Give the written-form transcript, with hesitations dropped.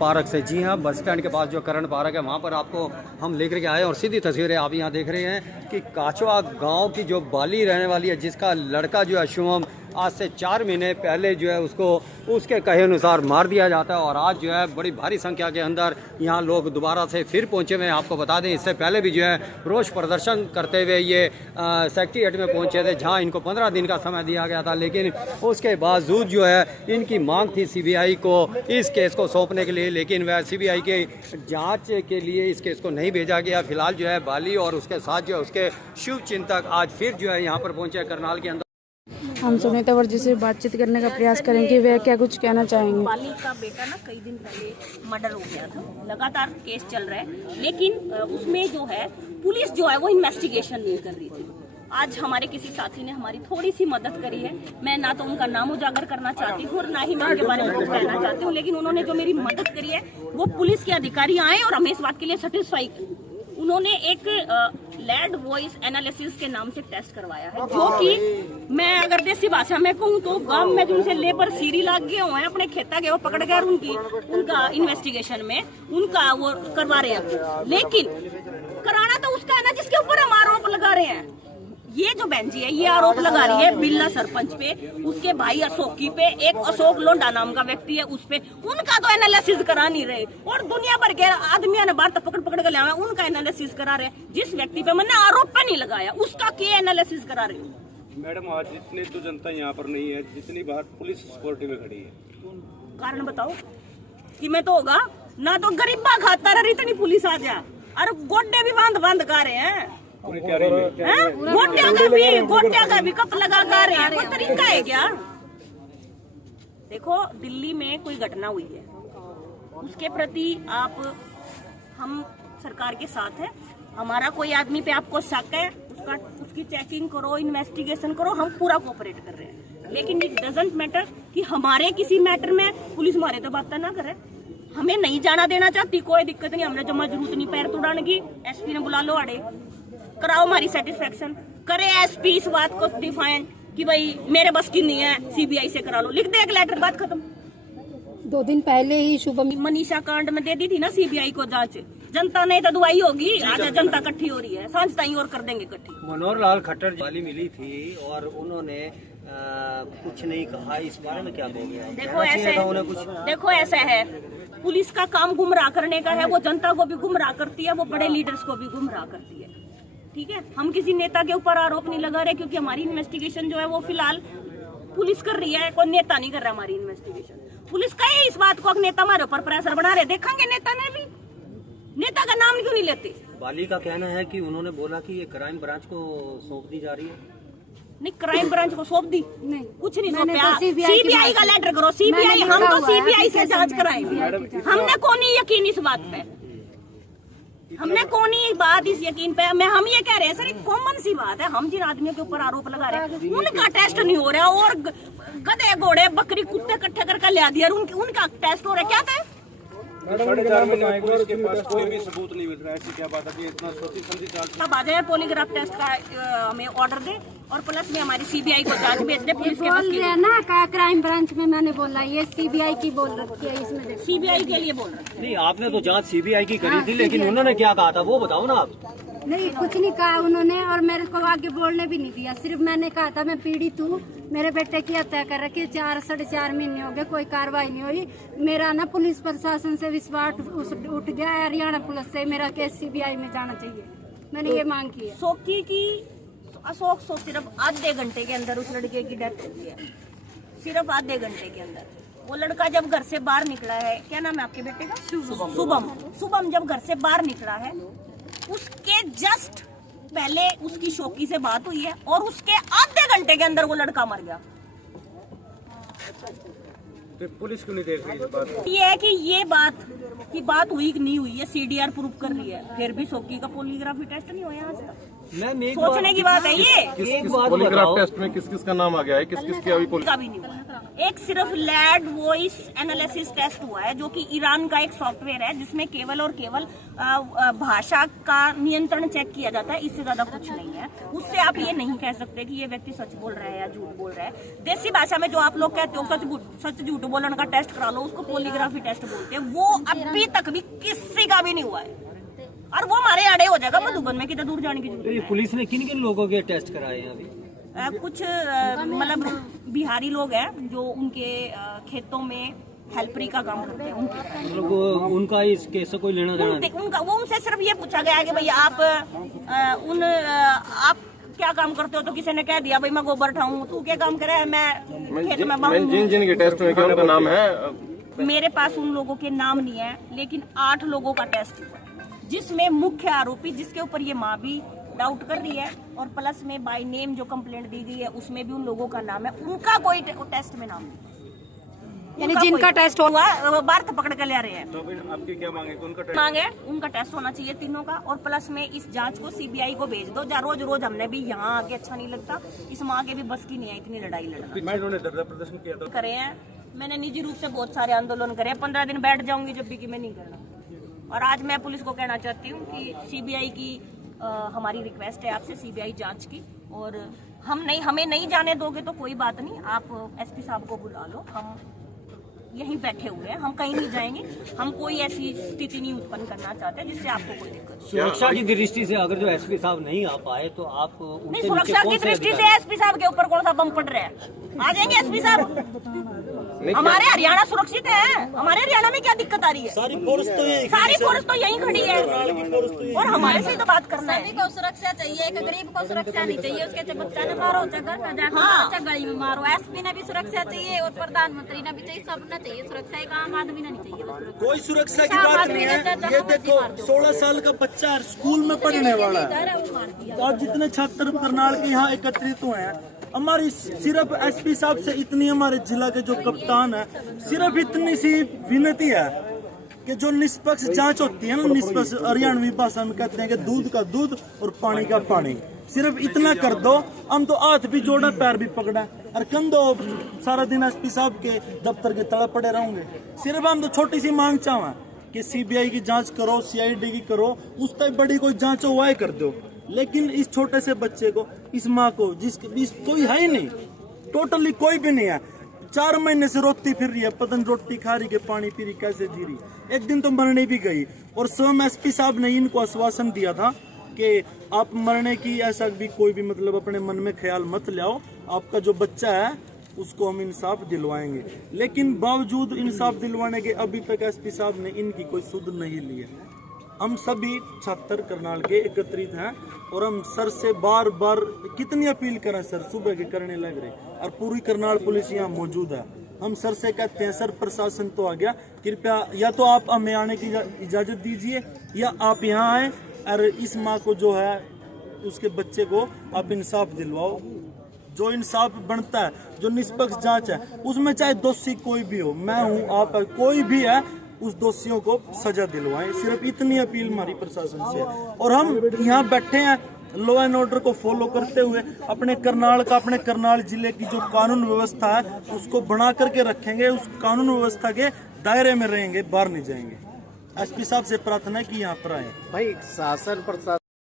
Park से। जी हाँ, bus stand के पास जो करण पार्क है वहाँ पर आपको हम लेकर के आए और सीधी तस्वीरें आप यहाँ देख रहे हैं कि काचवा गांव की जो बाली रहने वाली है, जिसका लड़का जो है शुभम आज से 4 महीने पहले जो है उसको उसके कहे अनुसार मार दिया जाता है। और आज जो है बड़ी भारी संख्या के अंदर यहाँ लोग दोबारा से फिर पहुँचे हुए हैं। आपको बता दें, इससे पहले भी जो है रोष प्रदर्शन करते हुए ये सेक्रेटेरिएट में पहुँचे थे, जहाँ इनको 15 दिन का समय दिया गया था। लेकिन उसके बावजूद जो है इनकी मांग थी सीबीआई को इस केस को सौंपने के लिए, लेकिन वह सीबीआई के जांच के लिए इस केस को नहीं भेजा गया। फिलहाल जो है बाली और उसके साथ जो है उसके शुभ चिंतक आज फिर जो है यहाँ पर पहुँचे करनाल के अंदर। हम सुनीता वर्जी से बातचीत करने का प्रयास करेंगे, वे क्या कुछ कहना चाहेंगे। बाली का बेटा ना कई दिन पहले मर्डर हो गया था, लगातार केस चल रहा है, लेकिन उसमें जो है पुलिस जो है वो इन्वेस्टिगेशन नहीं कर रही थी। आज हमारे किसी साथी ने हमारी थोड़ी सी मदद करी है। मैं ना तो उनका नाम उजागर करना चाहती हूँ और ना ही मैं उनके बारे में कुछ कहना चाहती हूँ, लेकिन उन्होंने जो मेरी मदद करी है वो पुलिस के अधिकारी आए और हमें इस बात के लिए सेटिस्फाई। उन्होंने एक लैड वॉइस एनालिसिस के नाम से टेस्ट करवाया है, जो कि मैं अगर देसी भाषा में कहूँ तो गांव में जिनसे लेबर सीरी लाग गए हुए हैं अपने खेता के, वो पकड़ गए उनका इन्वेस्टिगेशन में उनका वो करवा रहे हैं। लेकिन कराना तो उसका है ना जिसके ऊपर हम आरोप लगा रहे हैं। ये जो बहन जी है ये आरोप लगा रही है बिल्ला सरपंच पे, उसके भाई अशोकी पे, एक अशोक लोंडा नाम का व्यक्ति है उस पे। उनका तो एनालिसिस करा नहीं रहे और दुनिया भर के आदमियों ने बाहर पकड़ पकड़ के लाया उनका एनालिसिस करा रहे। जिस व्यक्ति पे मैंने आरोप पे नहीं लगाया उसका क्या एनालिसिस करा रहे हो। मैडम आज जितनी तो जनता यहाँ पर नहीं है जितनी बाहर पुलिस सिक्योरिटी में खड़ी है, कारण बताओ कि मैं तो होगा ना तो गरीबा खाता रही इतनी पुलिस आ जा और गोड्डे भी बांध गा रहे हैं, गोटिया का भी कप लगा कर रहे हैं। कोई तरीका है क्या? देखो दिल्ली में कोई घटना हुई है, उसके प्रति हम सरकार के साथ है। हमारा कोई आदमी पे आपको शक है उसकी चेकिंग करो, इन्वेस्टिगेशन करो, हम पूरा कोऑपरेट कर रहे हैं। लेकिन इट डजंट मैटर कि हमारे किसी मैटर में पुलिस हमारे तो बात ना करे। हमें नहीं जाना देना चाहती, कोई दिक्कत नहीं, हमने जमा जरूरत नहीं पैर तोड़ाने की। एसपी ने बुला लो, आड़े कराओ हमारी सेटिस्फेक्शन, करे एसपी इस बात को डिफाइन कि भाई मेरे बस की नहीं है, सीबीआई से करा लो, लिख दे एक लेटर, बात खत्म। 2 दिन पहले ही शुभम मनीषा कांड में दे दी थी ना सीबीआई को जांच, जनता ने तो दुआई होगी। आज जनता इकट्ठी हो रही है, सांझ ताई और कर देंगे इकट्ठी। मनोहर लाल खट्टर वाली मिली थी और उन्होंने कुछ नहीं कहा, इस बारे में क्या कहोगे? देखो ऐसा है, पुलिस का काम गुमराह करने का है, वो जनता को भी गुमराह करती है, वो बड़े लीडर्स को भी गुमराह करती है। ठीक है, हम किसी नेता के ऊपर आरोप नहीं लगा रहे क्योंकि हमारी इन्वेस्टिगेशन जो है वो फिलहाल पुलिस कर रही है, कोई नेता नहीं कर रहा हमारी इन्वेस्टिगेशन। पुलिस का इस बात को नेता हमारे ऊपर प्रेशर बना रहे, देखेंगे नेता ने भी, नेता का नाम क्यों नहीं लेते? बाली का कहना है कि उन्होंने बोला कि ये क्राइम ब्रांच को सौंप दी जा रही है। नहीं, क्राइम ब्रांच को सौंप दी नहीं, कुछ नहीं सौंपा। तो सीबीआई का लेटर करो, सीबीआई, हम तो सीबीआई से जांच कराएंगे। हमने कौन ही यकीन इस बात पे, हमने कौन ही बात इस यकीन पे, हम ये कह रहे हैं सर, एक कॉमन सी बात है, हम जिन आदमियों के ऊपर आरोप लगा रहे हैं उनका टेस्ट नहीं हो रहा और गधे घोड़े बकरी कुत्ते इकट्ठे करके ले दिया उनका टेस्ट हो रहा है। क्या था? 4.5 महीने पुलिस के पास कोई भी सबूत नहीं मिल रहा है, ऐसी क्या बात है कि इतना सोची समझी चाल। अब आ जाए पॉलीग्राफ टेस्ट का हमें ऑर्डर दे और प्लस में हमारी सीबीआई को जांच भेज दे। पुलिस के बोल रहे हैं ना का क्राइम ब्रांच में मैंने बोला, ये सीबीआई की बोल रखी है, इसमें सीबीआई के लिए बोल रहे। नहीं, आपने तो जांच सीबीआई की करी थी, लेकिन उन्होंने क्या कहा था वो बताओ ना आप। नहीं, कुछ नहीं कहा उन्होंने और मेरे को आगे बोलने भी नहीं दिया। सिर्फ मैंने कहा था मैं पीड़ित हूँ, मेरे बेटे की हत्या कर रखी, 4-4.5 महीने हो गए, कोई कार्रवाई नहीं हुई। मेरा ना पुलिस प्रशासन से विश्वास उठ गया है, हरियाणा पुलिस से मेरा केस सीबीआई में जाना चाहिए। मैंने ये मांग की है। सोकी की अशोक सो सिर्फ आधे घंटे के अंदर उस लड़के की डेथ हुई है, सिर्फ आधे घंटे के अंदर। वो लड़का जब घर से बाहर निकला है, क्या नाम है आपके बेटे का? शुभम जब घर से बाहर निकला है उसके जस्ट पहले उसकी शोकी से बात हुई है और उसके आधे घंटे के अंदर वो लड़का मर गया। तो पुलिस क्यों नहीं देख रही इस बात? ये है कि ये बात की बात हुई कि नहीं हुई है, सीडीआर प्रूव कर रही है, फिर भी शोकी का पॉलीग्राफी टेस्ट नहीं हुआ आज तक। सोचने की बात है ये। पॉलीग्राफ टेस्ट में किस किस का नाम आ गया है, किस किस की अभी का भी नहीं हुआ। एक सिर्फ लैड वॉइस एनालिसिस टेस्ट हुआ है, जो कि ईरान का एक सॉफ्टवेयर है, जिसमें केवल और केवल भाषा का नियंत्रण चेक किया जाता है, इससे ज्यादा कुछ नहीं है। उससे आप ये नहीं कह सकते कि ये व्यक्ति सच बोल रहा है या झूठ बोल रहा है। देसी भाषा में जो आप लोग कहते हो सच झूठ बोलने का टेस्ट करा लो, उसको पॉलीग्राफी टेस्ट बोलते हैं। वो अभी तक भी किसी का भी नहीं हुआ है, और वो हमारे आड़े हो जाएगा मधुबन में, कितना दूर जाने की जरूरत है। पुलिस ने किन किन लोगों के टेस्ट कराए हैं अभी? कुछ मतलब बिहारी लोग हैं जो उनके खेतों में हेल्परी का काम करते हैं, उनके मतलब उनका इस केस से कोई लेना देना? उनका वो उनसे सिर्फ ये पूछा गया कि भैया आप क्या काम करते हो, तो किसी ने कह दिया भाई मैं गोबर उठाऊं, तू क्या काम करे, मैं खेत में बाहूं। जिन टेस्ट हुए क्या उनका नाम है? मेरे पास उन लोगों के नाम नहीं है, लेकिन 8 लोगों का टेस्ट हुआ, जिसमें मुख्य आरोपी जिसके ऊपर ये माँ भी डाउट कर रही है, और प्लस में बाय नेम जो कंप्लेंट दी गई है उसमें भी उन लोगों का नाम है, उनका कोई टेस्ट में नाम नहीं, यानी जिनका टेस्ट हुआ बाहर पकड़ के ले रहे हैं। तो फिर आपकी क्या मांगे? उनका टेस्ट मांगे, उनका टेस्ट होना चाहिए तीनों का, और प्लस में इस जांच को सीबीआई को भेज दो। जा रोज रोज हमने भी यहाँ आके अच्छा नहीं लगता, इस माँ के भी बस की नहीं है इतनी लड़ाई लड़ना। उन्होंने धरना प्रदर्शन किया था, करे हैं, मैंने निजी रूप से बहुत सारे आंदोलन करे, 15 दिन बैठ जाऊंगी जब भी कि मैं नहीं करना। और आज मैं पुलिस को कहना चाहती हूँ कि सीबीआई की हमारी रिक्वेस्ट है आपसे, सीबीआई जांच की, और हमें नहीं जाने दोगे तो कोई बात नहीं, आप एसपी साहब को बुला लो, हम यहीं बैठे हुए हैं, हम कहीं नहीं जाएंगे। हम कोई ऐसी स्थिति नहीं उत्पन्न करना चाहते जिससे आपको कोई दिक्कत। सुरक्षा की दृष्टि से अगर जो एसपी साहब नहीं आ पाए तो आप नहीं, सुरक्षा की दृष्टि से एसपी साहब के ऊपर कौन सा बम पड़ रहा है? आ जाएंगे एसपी साहब। हमारे हरियाणा सुरक्षित है, हमारे हरियाणा में क्या दिक्कत आ रही है? सारी फोर्स तो यहीं खड़ी है, और हमारे से तो बात करना है। सभी को सुरक्षा चाहिए, एक गरीब को सुरक्षा नहीं चाहिए, उसके बच्चा ने मारो, घर न जाकर गली में मारो। एसपी ने भी सुरक्षा चाहिए और प्रधानमंत्री ने भी चाहिए, सबने चाहिए सुरक्षा, एक आम आदमी ने नहीं चाहिए। कोई सुरक्षा की बात नहीं है। ये देखो 16 साल का बच्चा स्कूल में पढ़ने वाला है, और जितने छात्र करनाल के यहाँ एकत्रित हुए हैं, हमारी सिर्फ एसपी साहब से इतनी, हमारे जिला के जो कप्तान है, सिर्फ इतनी सी विनती है कि जो निष्पक्ष जांच होती है ना, निष्पक्ष हरियाणवी भाषा में कहते हैं कि दूध का दूध और पानी का पानी, सिर्फ इतना कर दो, हम तो हाथ भी जोड़ा पैर भी पकड़ा और कंधो सारा दिन एसपी साहब के दफ्तर के तले पड़े रहेंगे। सिर्फ हम तो छोटी सी मांग चाहें कि सीबीआई की जांच करो, सीआईडी की करो, उस तक बड़ी कोई जांच हो वह कर दो, लेकिन इस छोटे से बच्चे को, इस माँ को, जिसकी कोई है ही नहीं, टोटली कोई भी नहीं है, 4 महीने से रोती फिर रही है, पता नहीं रोटी खा रही के पानी पी रही, कैसे जी रही, एक दिन तो मरने भी गई। और स्वयं एसपी साहब ने इनको आश्वासन दिया था कि आप मरने की ऐसा भी कोई भी मतलब अपने मन में ख्याल मत लाओ, आपका जो बच्चा है उसको हम इंसाफ दिलवाएंगे। लेकिन बावजूद इंसाफ दिलवाने के अभी तक एसपी साहब ने इनकी कोई सुध नहीं ली है। हम सभी छात्र करनाल के एकत्रित हैं, और हम सर से बार बार कितनी अपील करें सर, सुबह के करने लग रहे, और पूरी करनाल पुलिस यहाँ मौजूद है। हम सर से कहते हैं सर प्रशासन तो आ गया, कृपया या तो आप हमें आने की इजाजत दीजिए, या आप यहाँ आए और इस माँ को जो है उसके बच्चे को आप इंसाफ दिलवाओ। जो इंसाफ बनता है, जो निष्पक्ष जांच है, उसमें चाहे दोषी कोई भी हो, मैं हूँ, आप है, कोई भी है, उस दोषियों को सजा दिलवाएं। सिर्फ इतनी अपील हमारी प्रशासन से है। और हम यहाँ बैठे हैं लॉ एंड ऑर्डर को फॉलो करते हुए, अपने करनाल का, अपने करनाल जिले की जो कानून व्यवस्था है उसको बना करके रखेंगे, उस कानून व्यवस्था के दायरे में रहेंगे, बाहर नहीं जाएंगे। एसपी साहब से प्रार्थना है कि यहाँ पर आए। भाई शासन प्रशासन